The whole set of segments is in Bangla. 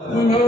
আল্লাহ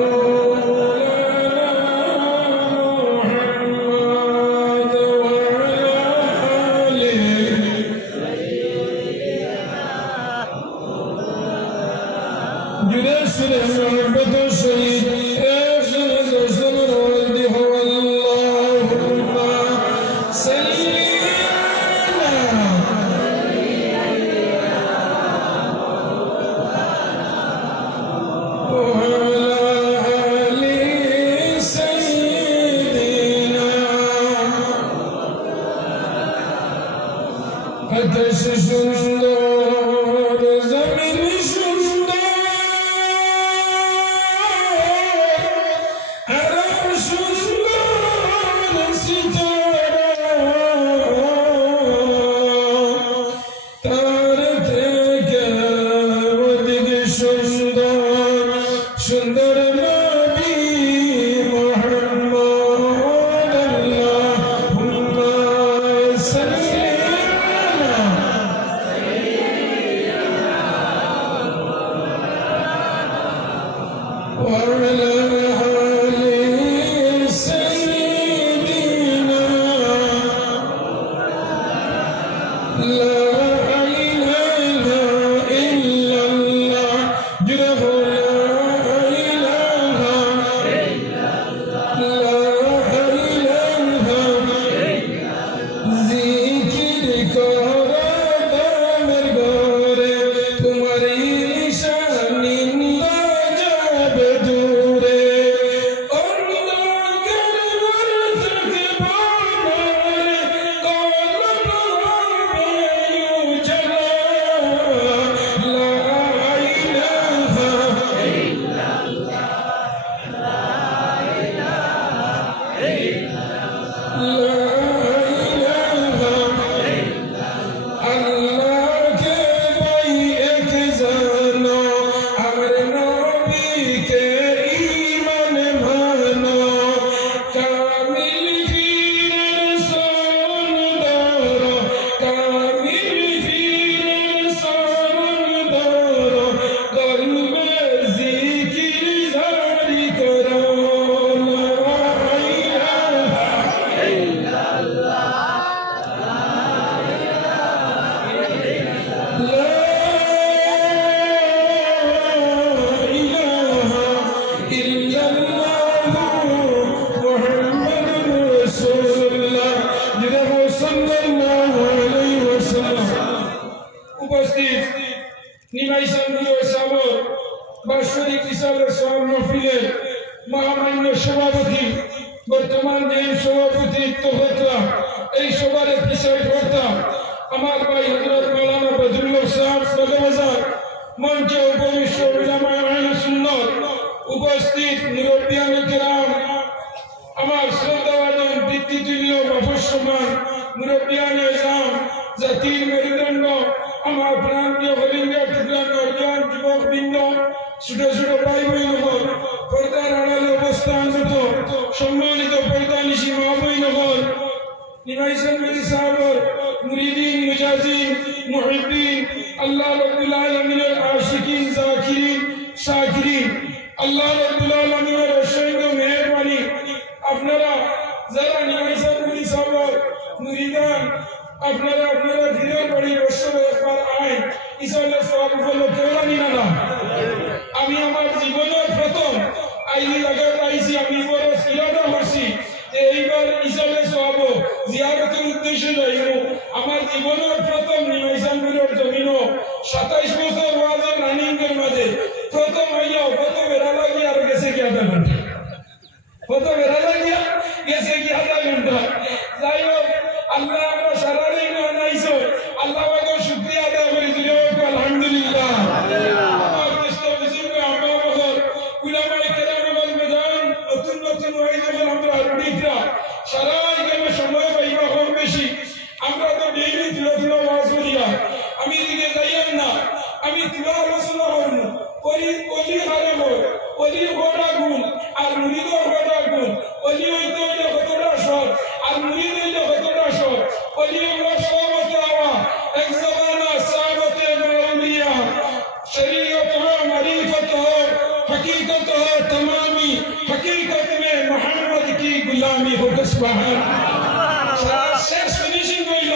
সুবহানাল্লাহ শেষ ফিনিশিং হইল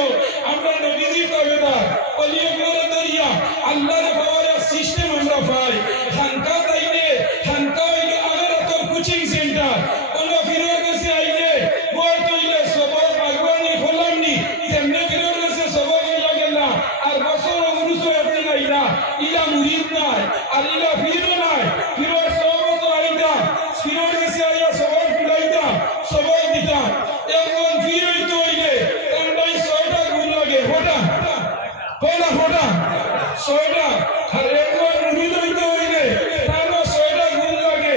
আমরা নবীজির তাবেদার ওলিয়ার দরিয়া আল্লাহর পাওয়ারের সিস্টেম আমরা পাই খানকা তাইলে খানকা হইল আখিরাতের কোচিং সেন্টার কোন ফিরে গেছে আইলে বই তৈলে সবক আগবানি খোলামনি যেমনে ফিরে গেছে সবক হইলা গেলা আর বছর অনুষ আপনি নাইলা ইলা মুরিদ নাই আর ইলা ফিরো নাই ফিরোর সবক তো আইতা ফিরে গেছে আইয়া সবক ফুলাইতা সবক দিতা এখন ফির হইতে হইলে তান্ডাই 6টা গুণ লাগে ফোটা কয়টা ফোটা 6টা আর এখন মুরিদ হইতে হইলে তারও 6টা গুণ লাগে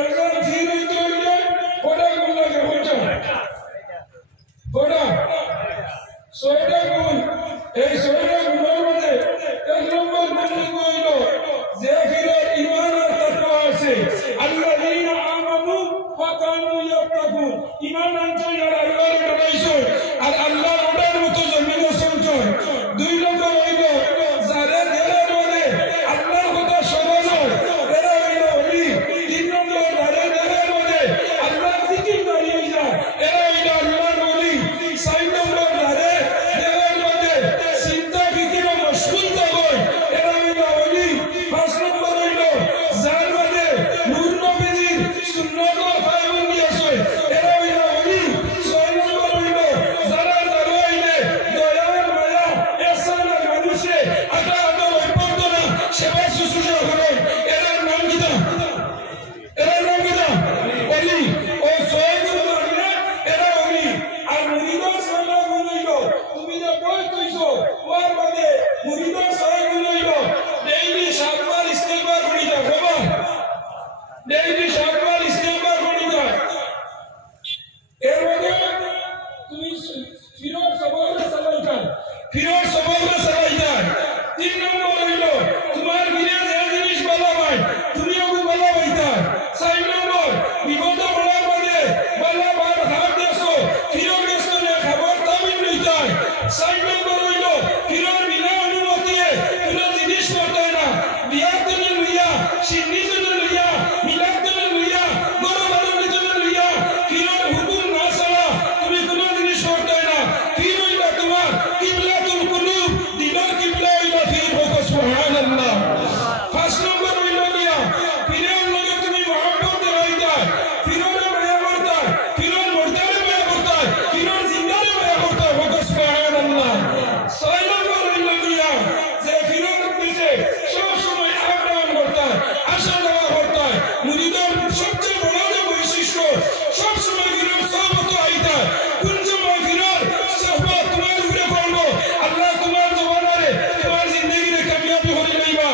এখন ফির হইতে হইলে ফোটা গুণ লাগে ফোটা ফোটা 6টা গুণ এই 6টা গুণের মধ্যে 1 নম্বর গুণ হইল যে ফিরের ঈমান আর তাকওয়া আছে আল্লাযীনা আমানু ওয়া কানু ইয়াত্তাকুন ঈমান আনছেন আর আল্লাহর ডরাইছেন আর আল্লাহর অর্ডার মতো জমিনে চলছেন 2 নম্বর হইল যারা দেহের মধ্যে আল্লাহর কথা স্মরণ এরা হইল ওলি 3 নম্বর যারা দেহের মধ্যে আল্লাহর জিকির দাঁড়িয়ে যায় এরা হইল আল্লাহর ওলি 4 নম্বর যারা দেহের মধ্যে চিন্তা ফিকির মশগুল থাকে এরা হইল ওলি 5 নম্বর হইল যার মধ্যে নূর নবীজির সুন্নাত ও পায়বন্দি আছে এরা হইল ওলি 6 নম্বর হইল যারা দাঁড়াইলে দয়ার মায়া ihsan আর মানুষে আটা আটা ঐপর্য না সেবা শুশ্রূষা করে এরা নাম কি ওলি ও 6 নম্বর হইলে এরা ওলি আর মুরিদর 6টা গুণ হইল তুমি যে বই কইছো ওর মধ্যে মুরিদর 6 গুণ হইল ডেইলি 7 বার ইস্তেগফার করি দাও বাবা ডেইলি 7 বার ইস্তেগফার করি দাও এর মধ্যে তুমি ফিরোর সবরে চালাইতা 3 নম্বর হইল তোমার ভিড়ে যে জিনিস ভালো হয় তুমিও ভালো হইতা 4 নম্বর বিপদ পড়ার মধ্যে ভালো বার হাত দেছো ফিরো গেছো না খবর তামিল লইতা 4 নম্বর হইল ফিরোর বিনা অনুমতিয়ে কোনো জিনিস করতে না বিয়ার জন্য লইয়া সিন্নির জন্য লইয়া মিলাদ জন্য লইয়া বড় বড় জন্য লইয়া ফিরোর হুকুম না ছাড়া তুমি কোনো জিনিস করতে না ফির হইল তোমার কিবলাতুল কুলুব দিনের কিবলা হইল ফির হোক সুবহানাল্লাহ 5 নম্বর হইল গিয়া ফিরের লগে তুমি মহব্বত রাইতা ফিরোর মায়া করতা ফিরোর মুর্দারে মায়া করতা ফিরোর জিন্দারে মায়া করতা হোক সুবহানাল্লাহ 6 নম্বর হইল গিয়া যে ফিরোর পিছে সব সময় আপ ডাউন করতা আসা যাওয়া করতা মুরিদের সবচেয়ে বড় যে বৈশিষ্ট্য সব সময় ফিরোর সহবত আইতা কোন সময় ফিরোর সহবত তোমার উপরে পড়লো আল্লাহ তোমার জবানারে তোমার জিন্দেগিতে কামিয়াবি হয়ে যাইবা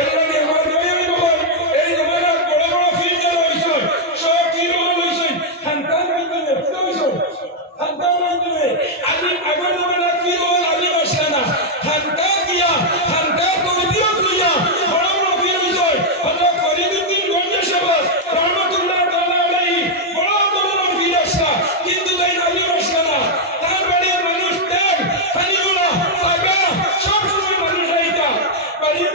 এর লাগে আমার দয়া নয় এই জমানার বড় বড় ফির যারা হইছেন সব ফির হইছেন খানকার মাধ্যমে খানকার মাধ্যমে আলিম আগর জমানার ফির হল আলিম আসে না খানকার গিয়া খানকার তরবিয়ত লইয়া বড় বড় ফির হইছেন হযরত ফরিদউদ্দিন গঞ্জে সাহেব রহমাতুল্লাহ তাআলা আলাইহি বড় বড় ফির আসলা কিন্তু তাই আলিম আসে না তার বাড়ির মানুষ তেল পানিগুলা টাকা সব সময় মানুষ আইতা বাড়ির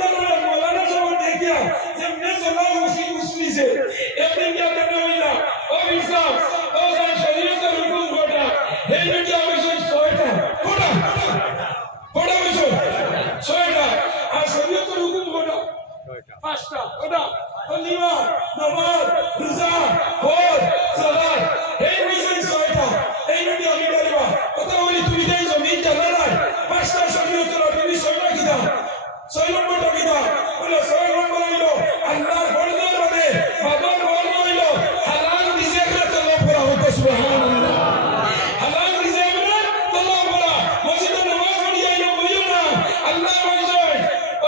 মৌলানা সাহেব দেখিয়া যেমনে চলা উসলিছে একদিন গিয়া কেন হইলা ও ইনসাফ ও যার শরীয়তের হুকুম ঘটা এই দুটি হইছে 6টা ঘটা হইছে 6টা আর শরীয়তের হুকুম ঘটা 5টা ঘটা কলিমা নামাজ রোজা হজ সালাত এই হইছে 6টা এই দুটি আমি বলবা কথা বলি তুমি দেই জমিন জানা নাই 5টা শরীয়তের আপনি 6টা কি দাও 6 নম্বরটা কি দাও বলে 6 নম্বর হইল আল্লাহর ফরজের মধ্যে বাবার ফরজ হইল হালাল রিজিক তলব করা হোক সুবহানাল্লাহ হালাল রিজিক তলব করা মসজিদে নামাজ পড়িয়া বইও না আল্লাহ বলেন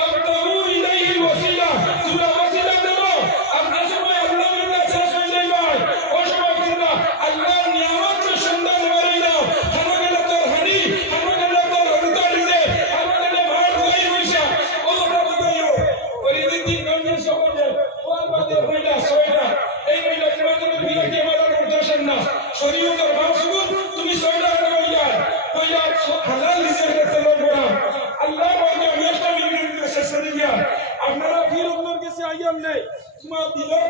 আবতাহু ইলাইহিল ওয়াসিলা তোমরা ওয়াসিলা দেবো আপনার সময় আল্লাহর কাছে শেষ হয়ে যাবে ওই সময় তোমরা আল্লাহর নিয়ামতের সন্ধান করে দাও আমাকে তোর হানি আমাকে তোর হরিতা দিতে আমাকে ভাড় হয়ে হইছে ও কথা বলিও ফরিদউদ্দিন গঞ্জে সকলে ওর বাদে হইলা 6টা এই হইলা তোমাদের বিয়াকে মারা করতেছেন না শরীয়তের মাসুল তুমি 6টা হইলা হালাল রিজিক তলব করা আল্লাহ বলে আমি একটা মিনিট শেষ করে দিয়া আপনারা ফির উম্মর কাছে আইয়াম নাই তোমার দিলের